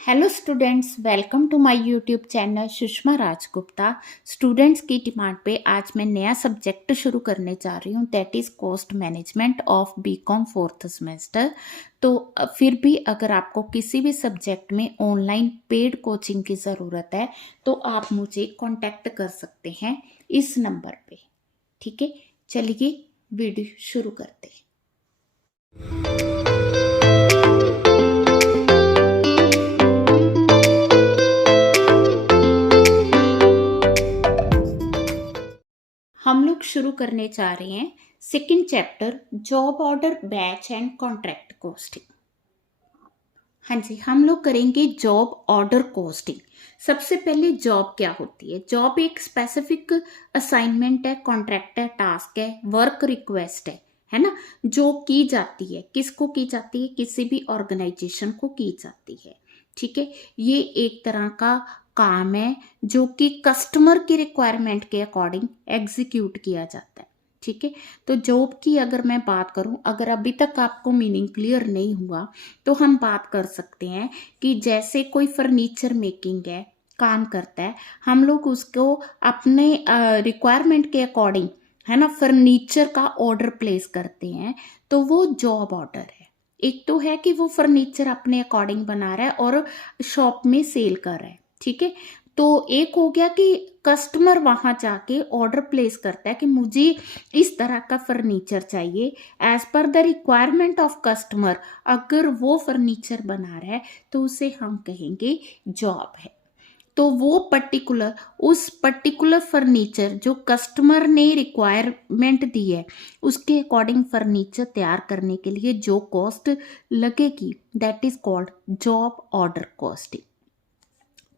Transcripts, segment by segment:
Hello students, welcome to my YouTube channel Sushma Rajgupta. Students की demand पे आज मैं नया सब्जेक्ट शुरू करने जा रही हूँ, that is cost management of BCom fourth semester. तो फिर भी अगर आपको किसी भी सब्जेक्ट में ऑनलाइन पेड कोचिंग की ज़रूरत है तो आप मुझे कांटेक्ट कर सकते हैं इस नंबर पे। ठीक है, चलिए वीडियो शुरू करते हैं। हम लोग शुरू करने जा रहे हैं second chapter, job order, batch and contract costing. हाँ जी, हम लोग करेंगे जॉब ऑर्डर कॉस्टिंग। सबसे पहले जॉब क्या होती है? जॉब एक स्पेसिफिक असाइनमेंट है, कॉन्ट्रैक्ट है, टास्क है, वर्क रिक्वेस्ट है ना, जो की जाती है। किसको की जाती है? किसी भी ऑर्गेनाइजेशन को की जाती है। ठीक है, ये एक तरह का काम है जो कि कस्टमर की रिक्वायरमेंट के अकॉर्डिंग एग्जीक्यूट किया जाता है। ठीक है, तो जॉब की अगर मैं बात करूं, अगर अभी तक आपको मीनिंग क्लियर नहीं हुआ तो हम बात कर सकते हैं कि जैसे कोई फर्नीचर मेकिंग है, काम करता है, हम लोग उसको अपने रिक्वायरमेंट के अकॉर्डिंग, है ना, फर्नीचर का ऑर्डर प्लेस करते हैं, तो वो जॉब ऑर्डर है। एक तो है कि वो फर्नीचर अपने अकॉर्डिंग बना रहा है और शॉप में सेल कर रहा है। ठीक है, तो एक हो गया कि कस्टमर वहां जाके ऑर्डर प्लेस करता है कि मुझे इस तरह का फर्नीचर चाहिए as per the requirement of customer. अगर वो फर्नीचर बना रहा है तो उसे हम कहेंगे जॉब है। तो वो पर्टिकुलर, उस पर्टिकुलर फर्नीचर जो कस्टमर ने रिक्वायरमेंट दी है, उसके अकॉर्डिंग फर्नीचर तैयार करने के लिए जो कॉस्ट लगेगी, that is called job order costing.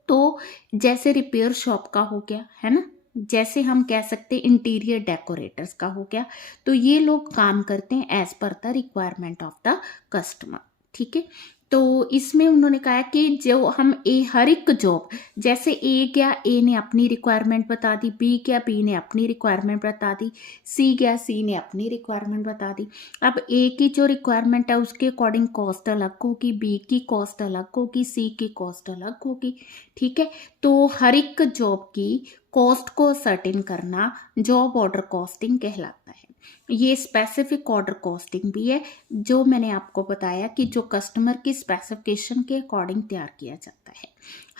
तो जैसे रिपेयर शॉप का हो गया, है ना, जैसे हम कह सकते हैं इंटीरियर डेकोरेटर्स का हो गया, तो ये लोग काम करते हैं as per the requirement of the customer. ठीक है, तो इसमें उन्होंने कहा कि जो हम हर एक जॉब, जैसे ए गया, ए ने अपनी रिक्वायरमेंट बता दी, बी गया, बी ने अपनी रिक्वायरमेंट बता दी, सी गया, सी ने अपनी रिक्वायरमेंट बता दी। अब ए की जो रिक्वायरमेंट है उसके अकॉर्डिंग कॉस्ट अलग होगी, बी की कॉस्ट अलग होगी, सी की कॉस्ट अलग होगी। ठीक है, तो हर एक जॉब की कॉस्ट को सर्टेन करना जॉब ऑर्डर कॉस्टिंग कहलाता है। ये स्पेसिफिक ऑर्डर कॉस्टिंग भी है, जो मैंने आपको बताया कि जो कस्टमर की स्पेसिफिकेशन के अकॉर्डिंग तैयार किया जाता है।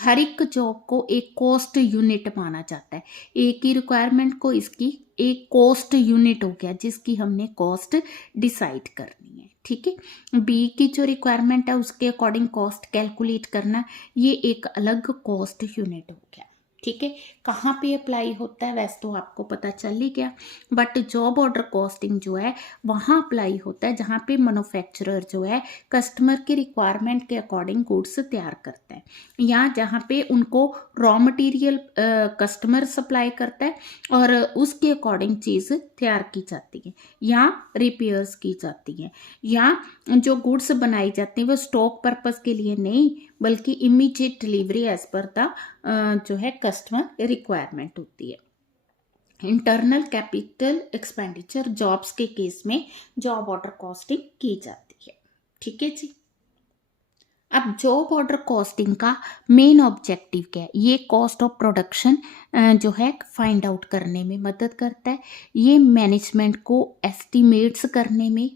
हर एक जॉब को एक कॉस्ट यूनिट माना जाता है। ए की रिक्वायरमेंट को इसकी एक कॉस्ट यूनिट हो गया जिसकी हमने कॉस्ट डिसाइड करनी है। ठीक है, बी की जो रिक्वायरमेंट है उसके अकॉर्डिंग कॉस्ट कैलकुलेट करना, ये एक अलग कॉस्ट यूनिट हो गया। ठीक है, कहाँ पे अप्लाई होता है वैसे तो आपको पता चल ही गया, बट जॉब ऑर्डर कॉस्टिंग जो है वहाँ अप्लाई होता है जहाँ पे मैन्युफैक्चरर जो है कस्टमर की रिक्वायरमेंट के अकॉर्डिंग गुड्स तैयार करता है, या जहाँ पे उनको रॉ मटेरियल कस्टमर सप्लाई करता है और उसके अकॉर्डिंग चीज़ तैयार की जाती है या रिपेयर्स की जाती है, या जो गुड्स बनाई जाती हैं वो स्टॉक पर्पस के लिए नहीं बल्कि immediate delivery as per the जो है कस्टमर रिक्वायरमेंट होती है। इंटरनल कैपिटल एक्सपेंडिचर जॉब्स के केस में जॉब ऑर्डर कॉस्टिंग की जाती है। ठीक है जी, अब जॉब ऑर्डर कॉस्टिंग का मेन ऑब्जेक्टिव क्या है? ये कॉस्ट ऑफ प्रोडक्शन जो है फाइंड आउट करने में मदद करता है। ये मैनेजमेंट को एस्टिमेट्स करने में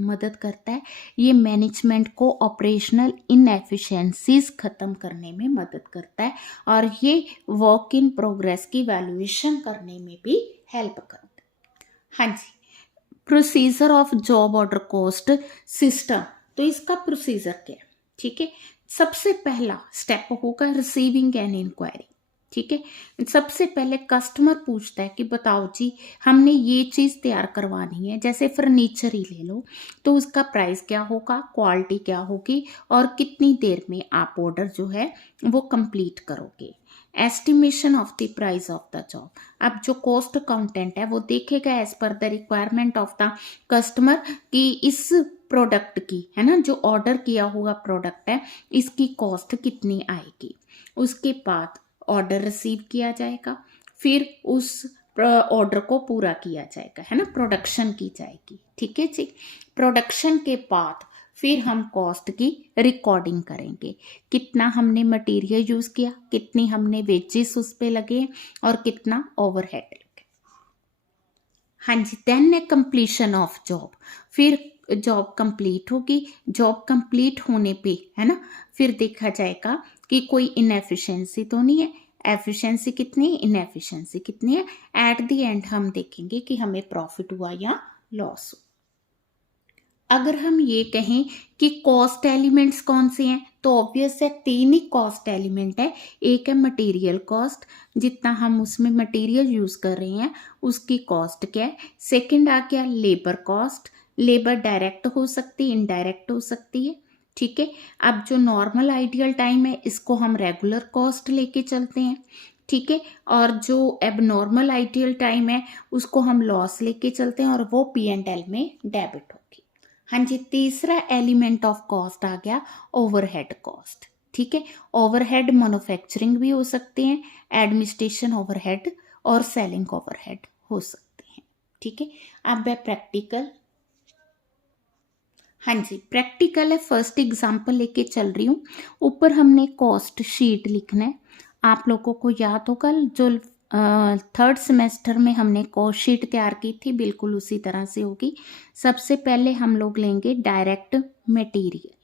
मदद करता है। ये मैनेजमेंट को ऑपरेशनल इनएफिशिएंसीज खत्म करने में मदद करता है, और ये वर्क इन प्रोग्रेस की वैल्यूएशन करने में भी हेल्प करता है। हाँ जी, procedure of job order cost system. तो इसका प्रोसीजर क्या है? ठीक है, सबसे पहला स्टेप होगा रिसीविंग एन इंक्वायरी। ठीक है, सबसे पहले कस्टमर पूछता है कि बताओ जी, हमने ये चीज़ तैयार करवानी है, जैसे फर्नीचर ही ले लो, तो उसका प्राइस क्या होगा, क्वालिटी क्या होगी, और कितनी देर में आप ऑर्डर जो है वो कंप्लीट करोगे। Estimation of the price of the job. अब जो कॉस्ट अकाउंटेंट है वो देखेगा as per the requirement of the customer कि इस प्रोडक्ट की, है ना, जो ऑर्डर किया हुआ प्रोडक्ट है, इसकी कॉस्ट कितनी आएगी। उसके बाद ऑर्डर रिसीव किया जाएगा, फिर उस ऑर्डर को पूरा किया जाएगा, है ना, प्रोडक्शन की जाएगी। ठीक है जी, प्रोडक्शन के बाद फिर हम कॉस्ट की रिकॉर्डिंग करेंगे, कितना हमने मटेरियल यूज़ किया, कितनी हमने वेजेस उस पे लगे और कितना ओवरहेड लगे। हाँ जी, देन है कंप्लीशन ऑफ जॉब। फिर जॉब कंप्लीट होगी, जॉब कंप्लीट होने पे है ना, फिर देखा जाएगा कि कोई इनएफिशिएंसी तो नहीं है, एफिशिएंसी कितनी है, इनएफिशिएंसी कितनी है। एट द एंड हम देखेंगे कि हमें प्रॉफिट हुआ या लॉस हुआ। अगर हम ये कहें कि कॉस्ट एलिमेंट्स कौन से हैं, तो ऑब्वियस है 3 ही कॉस्ट एलिमेंट है। एक है मटेरियल कॉस्ट, जितना हम उसमें मटेरियल यूज कर रहे हैं उसकी कॉस्ट क्या है। सेकंड आ गया लेबर कॉस्ट, लेबर डायरेक्ट हो सकती है, इनडायरेक्ट हो सकती है, ठीक है। अब जो नॉर्मल आइडियल टाइम है इसको हम रेगुलर कॉस्ट लेके चलते हैं, ठीक है। और जो एबनॉर्मल आइडियल टाइम है उसको हम लॉस लेके चलते हैं और वो P&L में डेबिट होगी। हाँ जी, तीसरा एलिमेंट ऑफ कॉस्ट आ गया ओवरहेड कॉस्ट, ठीक है। ओवरहेड मैन्युफैक्चरिंग भी हो सकते हैं, एडमिनिस्ट्रेशन ओवरहेड और सेलिंग ओवरहेड हो सकते हैं, ठीक है। अब है प्रैक्टिकल। हाँ जी, प्रैक्टिकल है, फर्स्ट एग्जांपल लेके चल रही हूँ। ऊपर हमने कॉस्ट शीट लिखना है। आप लोगों को याद होगा जो थर्ड सेमेस्टर में हमने कॉस्ट शीट तैयार की थी, बिल्कुल उसी तरह से होगी। सबसे पहले हम लोग लेंगे डायरेक्ट मटेरियल।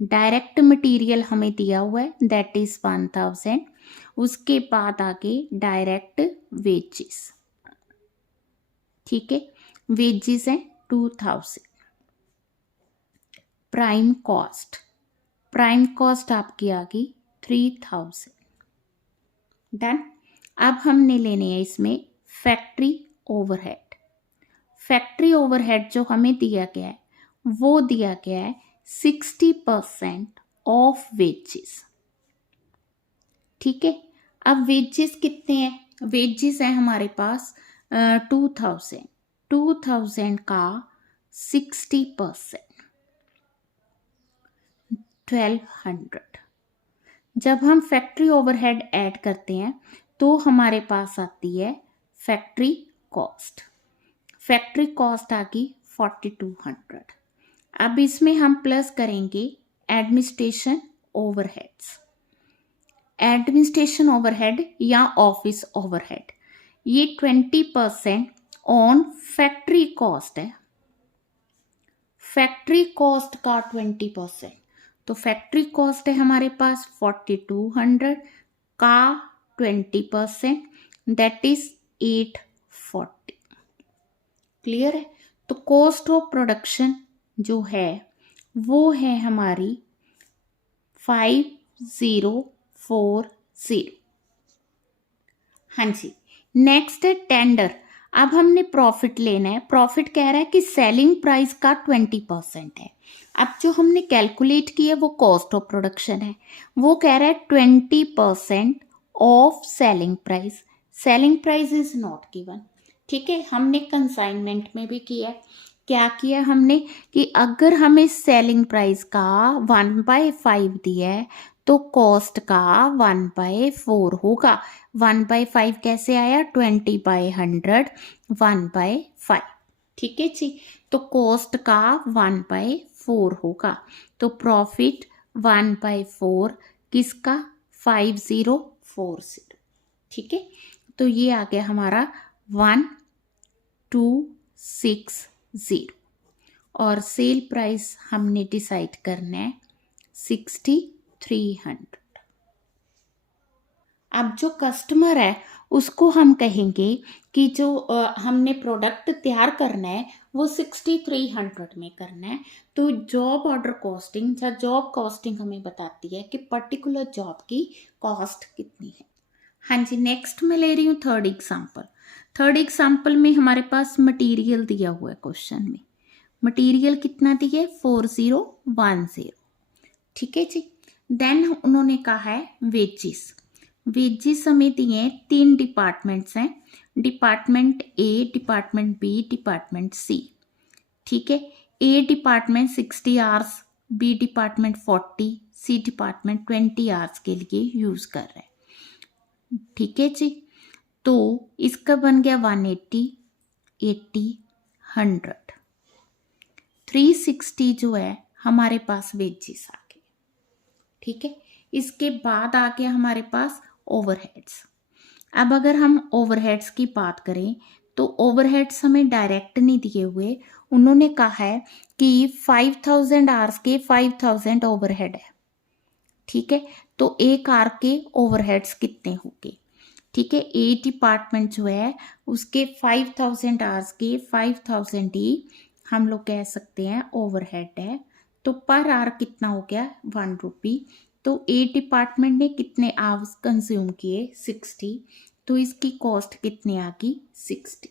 डायरेक्ट मटेरियल हमें दिया हुआ है दैट इज 1000। उसके बाद आगे डायरेक्ट वेजेस, ठीक है, वेजेस है 2000। प्राइम कॉस्ट, प्राइम कॉस्ट आपकी आ गई 3000। डन। अब हमने लेने हैं इसमें फैक्ट्री ओवरहेड। फैक्ट्री ओवरहेड जो हमें दिया गया है वो दिया गया है 60% ऑफ वेजेस, ठीक है। अब वेजेस कितने हैं, वेजेस है हमारे पास 2000। 2000 का 60% 1200। जब हम फैक्ट्री ओवरहेड ऐड करते हैं तो हमारे पास आती है फैक्ट्री कॉस्ट। फैक्ट्री कॉस्ट आ गई 4200। अब इसमें हम प्लस करेंगे एडमिनिस्ट्रेशन ओवरहेड्स। एडमिनिस्ट्रेशन ओवरहेड या ऑफिस ओवरहेड, ये 20% ऑन फैक्ट्री कॉस्ट है। फैक्ट्री कॉस्ट का 20%, तो फैक्ट्री कॉस्ट है हमारे पास 4200 का 20% दैट इज 840। क्लियर है। तो कॉस्ट ऑफ प्रोडक्शन जो है वो है हमारी 5040। हाँ जी, नेक्स्ट है टेंडर। अब हमने प्रॉफिट लेना है। प्रॉफिट कह रहा है कि सेलिंग प्राइस का 20% है। अब जो हमने कैलकुलेट किया वो कॉस्ट ऑफ प्रोडक्शन है, वो कह रहा है 20% of selling price. Selling price is not given, ठीक है। हमने कंसाइनमेंट में भी किया, क्या किया हमने कि अगर हमें सेलिंग प्राइस का 1/5 दिया है तो कॉस्ट का 1/4 होगा। 1/5 कैसे आया, 20/100 1/5, ठीक है जी। तो कॉस्ट का 1/4 होगा, तो प्रॉफिट 1/4 किसका, 5040, ठीक है। तो ये आ गया हमारा 1260 और सेल प्राइस हमने डिसाइड करना है 6300। अब जो कस्टमर है उसको हम कहेंगे कि जो हमने प्रोडक्ट तैयार करना है वो 6300 में करना है। तो जॉब ऑर्डर कॉस्टिंग या जॉब कॉस्टिंग हमें बताती है कि पर्टिकुलर जॉब की कॉस्ट कितनी है। हाँ जी, नेक्स्ट मैं ले रही हूँ थर्ड एग्जाम्पल। थर्ड एग्जाम्पल में हमारे पास मटेरियल दिया हुआ है क्वेश्चन में। मटेरियल कितना दिया है, 4010, ठीक है जी। देन उन्होंने कहा है वेजेस। वेजेस हमें दिए हैं, 3 डिपार्टमेंट्स हैं, department A, department B, department सी, ठीक है। A department 60 hours, B department 40, C department 20 hours के लिए यूज कर रहे हैं, ठीक है जी। तो इसका बन गया 180, 80, 100। 360 जो है हमारे पास वेजेस आ गए, ठीक है। इसके बाद आ गया हमारे पास ओवरहेड्स। अब अगर हम ओवरहेड्स की बात करें तो ओवरहेड्स हमें डायरेक्ट नहीं दिए हुए, उन्होंने कहा है कि 5000 आवर्स के 5000 ओवरहेड है, ठीक है। तो एक आर के ओवरहेड्स कितने होंगे, ठीक है। ए डिपार्टमेंट जो है उसके 5000 आवर्स के 5000 ही हम लोग कह सकते हैं ओवरहेड है। तो पर आवर कितना हो गया 1 रुपी। तो ए डिपार्टमेंट ने कितने आवर्स कंज्यूम किए 60, तो इसकी कॉस्ट कितनी आ गई 60।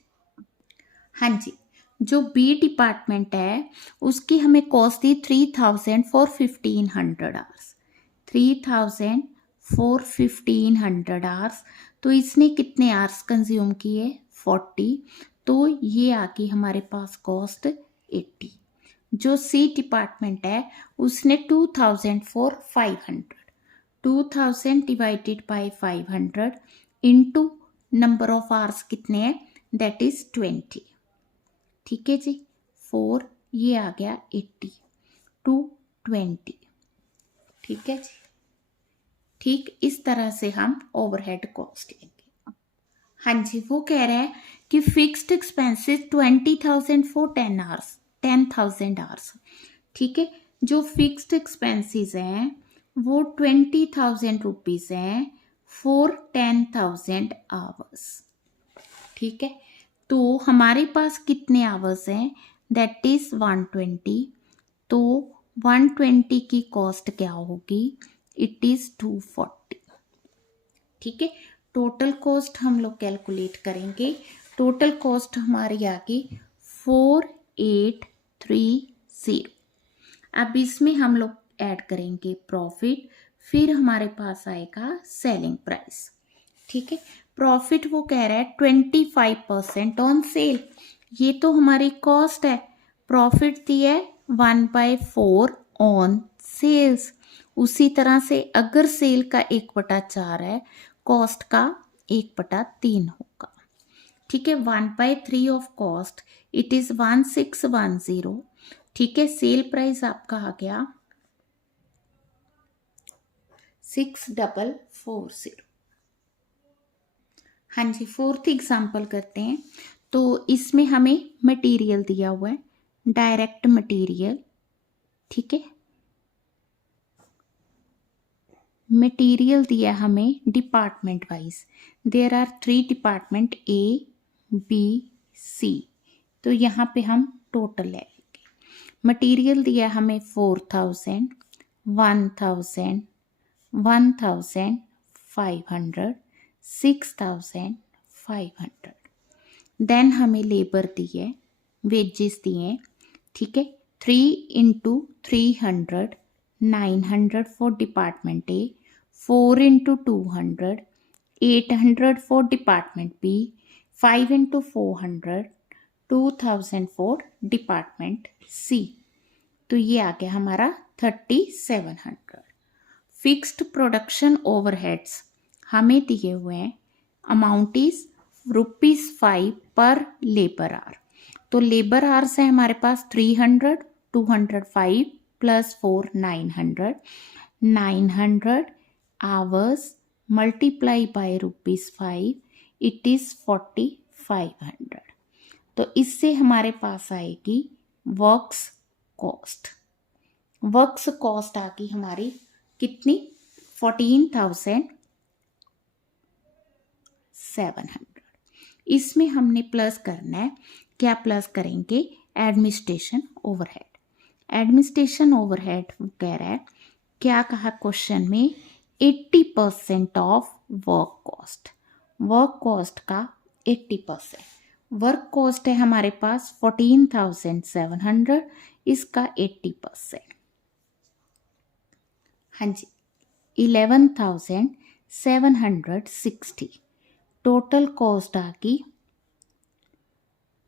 हाँ जी, जो बी डिपार्टमेंट है उसकी हमें cost the 3000 for 1500 hours, 3000 for 1500 hours. तो इसने कितने आवर्स कंज्यूम किए 40, तो ये आ गई हमारे पास कॉस्ट 80। जो सी डिपार्टमेंट है उसने 2000 for 500, 2000 divided by 500 into number of hours कितने हैं दैट इज 20, ठीक है जी। 4 ये आ गया 80 टू 20, ठीक है जी। ठीक इस तरह से हम ओवरहेड कॉस्ट लेंगे। हाँ जी, वो कह रहा है कि fixed expenses 20,000 for 10 hours, 10,000 hours, ठीक है। जो फिक्स्ड एक्सपेंसेस हैं वो 20,000 रुपीज हैं फॉर 10,000 आवर्स, ठीक है। तो हमारे पास कितने आवर्स हैं दैट इज 120। तो 120 की कॉस्ट क्या होगी इट इज 240, ठीक है। टोटल कॉस्ट हम लोग कैलकुलेट करेंगे। टोटल कॉस्ट हमारी आ गई 4830। अब इसमें हम लोग ऐड करेंगे प्रॉफिट, फिर हमारे पास आएगा सेलिंग प्राइस, ठीक है। प्रॉफिट वो कह रहा है 25% ऑन सेल, ये तो हमारी कॉस्ट है। प्रॉफिट दी है 1/4 ऑन सेल्स। उसी तरह से अगर सेल का 1/4 है कॉस्ट का 1/3 होगा, ठीक है। 1/3 ऑफ कॉस्ट इट इज 1610, ठीक है। सेल प्राइस आपका आ गया 6440। हाँ जी, फोर्थ एग्जाम्पल करते हैं। तो इसमें हमें मटेरियल दिया हुआ है, डायरेक्ट मटेरियल, ठीक है। मटेरियल दिया हमें department wise, there are 3 department A B C. तो यहाँ पे हम टोटल ले लेंगे। मटेरियल दिया हमें 4000, 1000, 1500, 6500। देन हमें लेबर दी है, वेजेस दिए, ठीक है। 3 into 300, 900 for department A, 4 into 200, 800 for department B, 5 into 400, 2000 for department C. तो ये आ गया हमारा 3700। फिक्स्ड प्रोडक्शन ओवरहेड्स हमें दिए हुए हैं, अमाउंट इज ₹5 पर लेबर आवर। तो लेबर आवर्स है हमारे पास 300, 205 plus 4 900, 900 hours multiply by ₹5 it is 4500। तो इससे हमारे पास आएगी वर्क्स कॉस्ट। वर्क्स कॉस्ट आ गई हमारी कितनी 14,700। इसमें हमने प्लस करना है, क्या प्लस करेंगे एडमिनिस्ट्रेशन ओवरहेड। एडमिनिस्ट्रेशन ओवरहेड कह रहा है, क्या कहा क्वेश्चन में 80% of work cost, work cost का 80%। वर्क कॉस्ट है हमारे पास 14,700, इसका 80%, हाँ जी 11,760। टोटल कॉस्ट आ गई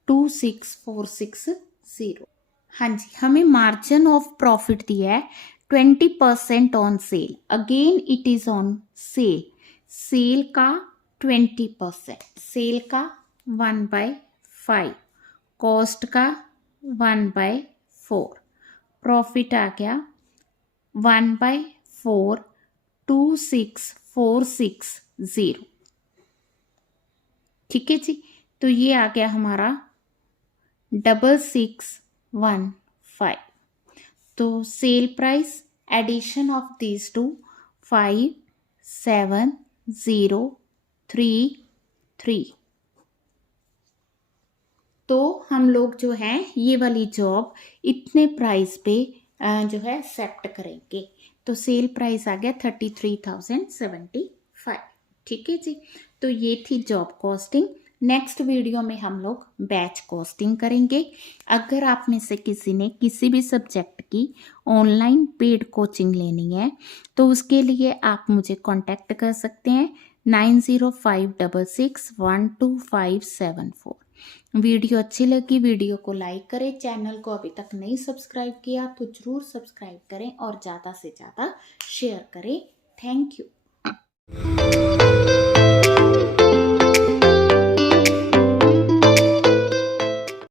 26,460। हाँ जी, हमें मार्जिन ऑफ प्रॉफिट दिया है 20% on sale, again it is on sale. Sale का 20%, सेल का 1/5, कॉस्ट का 1/5, 4, प्रॉफिट आ गया 1/4 26,460। ठीक है जी, तो ये आ गया हमारा 6615। तो sale price addition of these to 57,033। तो हम लोग जो है ये वाली जॉब इतने प्राइस पे जो है एक्सेप्ट करेंगे। तो सेल प्राइस आ गया 33,075। ठीक है जी, तो ये थी जॉब कॉस्टिंग। नेक्स्ट वीडियो में हम लोग बैच कॉस्टिंग करेंगे। अगर आप में से किसी ने किसी भी सब्जेक्ट की ऑनलाइन पेड कोचिंग लेनी है तो उसके लिए आप मुझे कांटेक्ट कर सकते हैं 9056612574। वीडियो अच्छी लगी वीडियो को लाइक करें, चैनल को अभी तक नहीं सब्सक्राइब किया तो ज़रूर सब्सक्राइब करें और ज़्यादा से ज़्यादा शेयर करें। Thank you.